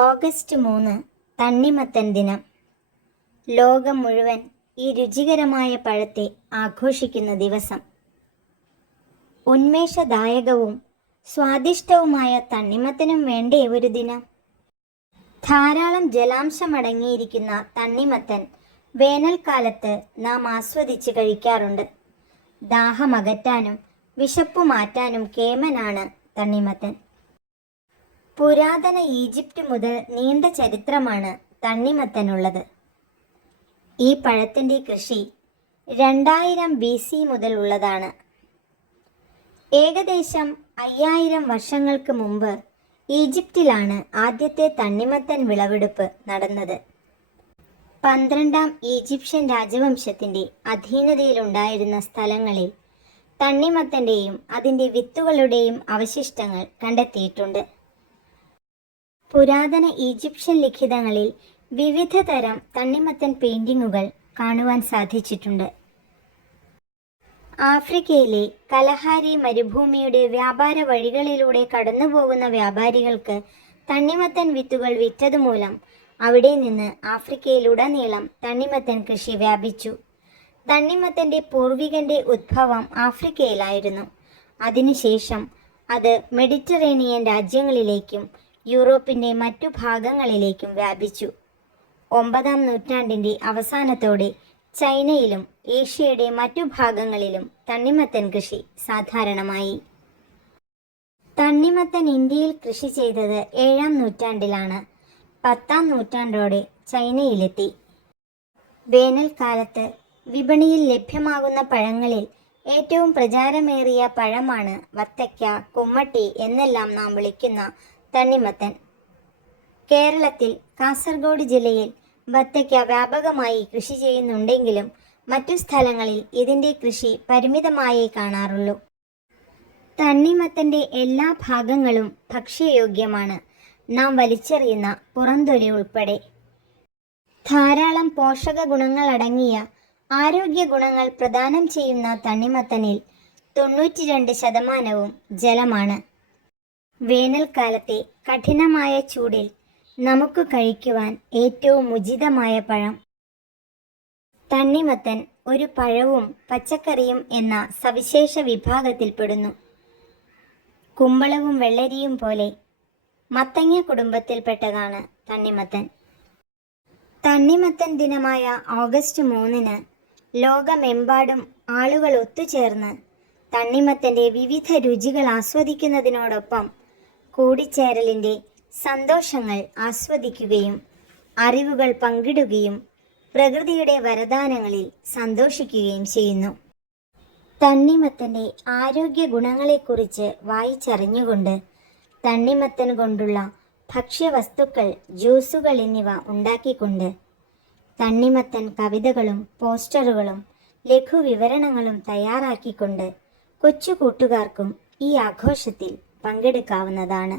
August 3 തണ്ണിമത്തൻ ദിനം. ലോകം മുഴുവൻ ഈ രുചികരമായ പഴത്തെ ആഘോഷിക്കുന്ന ദിവസം. ഉന്മേഷദായകവും സ്വാദിഷ്ടവുമായ തണ്ണിമത്തനും വേണ്ടേ ഒരു ദിനം? ധാരാളം ജലാംശമടങ്ങിയിരിക്കുന്ന തണ്ണിമത്തൻ വേനൽക്കാലത്ത് നാം ആസ്വദിച്ച് കഴിക്കാറുണ്ട്. ദാഹമകറ്റാനും വിശപ്പു മാറ്റാനും കേമനാണ് തണ്ണിമത്തൻ. പുരാതന ഈജിപ്റ്റ് മുതൽ നീണ്ട ചരിത്രമാണ് തണ്ണിമത്തനുള്ളത്. ഈ പഴത്തിൻ്റെ കൃഷി 2000 BC മുതൽ ഉള്ളതാണ്. ഏകദേശം 5000 വർഷങ്ങൾക്ക് മുമ്പ് ഈജിപ്തിലാണ് ആദ്യത്തെ തണ്ണിമത്തൻ വിളവെടുപ്പ് നടന്നത്. 12ാം ഈജിപ്ഷ്യൻ രാജവംശത്തിൻ്റെ അധീനതയിലുണ്ടായിരുന്ന സ്ഥലങ്ങളിൽ തണ്ണിമത്തൻ്റെയും അതിൻ്റെ വിത്തുകളുടെയും അവശിഷ്ടങ്ങൾ കണ്ടെത്തിയിട്ടുണ്ട്. പുരാതന ഈജിപ്ഷ്യൻ ലിഖിതങ്ങളിൽ വിവിധ തരം തണ്ണിമത്തൻ പെയിൻറ്റിങ്ങുകൾ കാണുവാൻ സാധിച്ചിട്ടുണ്ട്. ആഫ്രിക്കയിലെ കലഹാരി മരുഭൂമിയുടെ വ്യാപാര വഴികളിലൂടെ കടന്നുപോകുന്ന വ്യാപാരികൾക്ക് തണ്ണിമത്തൻ വിത്തുകൾ വിറ്റതുമൂലം അവിടെ നിന്ന് ആഫ്രിക്കയിലുടനീളം തണ്ണിമത്തൻ കൃഷി വ്യാപിച്ചു. തണ്ണിമത്തൻ്റെ പൂർവികൻ്റെ ഉദ്ഭവം ആഫ്രിക്കയിലായിരുന്നു. അതിനുശേഷം അത് മെഡിറ്ററേനിയൻ രാജ്യങ്ങളിലേക്കും യൂറോപ്പിൻ്റെ മറ്റു ഭാഗങ്ങളിലേക്കും വ്യാപിച്ചു. 9ാം നൂറ്റാണ്ടിൻ്റെ അവസാനത്തോടെ ചൈനയിലും ഏഷ്യയുടെ മറ്റു ഭാഗങ്ങളിലും തണ്ണിമത്തൻ കൃഷി സാധാരണമായി. തണ്ണിമത്തൻ ഇന്ത്യയിൽ കൃഷി ചെയ്തത് 7ാം നൂറ്റാണ്ടിലാണ്. 10ാം നൂറ്റാണ്ടോടെ ചൈനയിലെത്തി. വേനൽക്കാലത്ത് വിപണിയിൽ ലഭ്യമാകുന്ന പഴങ്ങളിൽ ഏറ്റവും പ്രചാരമേറിയ പഴമാണ് വത്തയ്ക്ക, കുമ്മട്ടി എന്നെല്ലാം നാം വിളിക്കുന്ന തണ്ണിമത്തൻ. കേരളത്തിൽ കാസർഗോഡ് ജില്ലയിൽ വത്തയ്ക്ക വ്യാപകമായി കൃഷി ചെയ്യുന്നുണ്ടെങ്കിലും മറ്റു സ്ഥലങ്ങളിൽ ഇതിൻ്റെ കൃഷി പരിമിതമായേ കാണാറുള്ളൂ. തണ്ണിമത്തൻ്റെ എല്ലാ ഭാഗങ്ങളും ഭക്ഷ്യയോഗ്യമാണ്, നാം വലിച്ചെറിയുന്ന പുറംതൊലി ഉൾപ്പെടെ. ധാരാളം പോഷക ഗുണങ്ങളടങ്ങിയ ആരോഗ്യ ഗുണങ്ങൾ പ്രദാനം ചെയ്യുന്ന തണ്ണിമത്തനിൽ 92% ജലമാണ്. വേനൽക്കാലത്തെ കഠിനമായ ചൂടിൽ നമുക്ക് കഴിക്കുവാൻ ഏറ്റവും ഉചിതമായ പഴം. തണ്ണിമത്തൻ ഒരു പഴവും പച്ചക്കറിയും എന്ന സവിശേഷ വിഭാഗത്തിൽപ്പെടുന്നു. കുമ്പളവും വെള്ളരിയും പോലെ മത്തങ്ങ കുടുംബത്തിൽപ്പെട്ടതാണ് തണ്ണിമത്തൻ. തണ്ണിമത്തൻ ദിനമായ ഓഗസ്റ്റ് 3 ലോകമെമ്പാടും ആളുകൾ ഒത്തുചേർന്ന് തണ്ണിമത്തൻ്റെ വിവിധ രുചികൾ ആസ്വദിക്കുന്നതിനോടൊപ്പം കൂടിച്ചേരലിൻ്റെ സന്തോഷങ്ങൾ ആസ്വദിക്കുകയും അറിവുകൾ പങ്കിടുകയും പ്രകൃതിയുടെ വരദാനങ്ങളിൽ സന്തോഷിക്കുകയും ചെയ്യുന്നു. തണ്ണിമത്തൻ്റെ ആരോഗ്യ ഗുണങ്ങളെക്കുറിച്ച് വായിച്ചറിഞ്ഞുകൊണ്ട് തണ്ണിമത്തൻ കൊണ്ടുള്ള ഭക്ഷ്യവസ്തുക്കൾ, ജ്യൂസുകൾ എന്നിവ ഉണ്ടാക്കിക്കൊണ്ട് തണ്ണിമത്തൻ കവിതകളും പോസ്റ്ററുകളും ലഘുവിവരണങ്ങളും തയ്യാറാക്കിക്കൊണ്ട് കൊച്ചു കൂട്ടുകാർക്കും ഈ ആഘോഷത്തിൽ പങ്കെടുക്കാവുന്നതാണ്.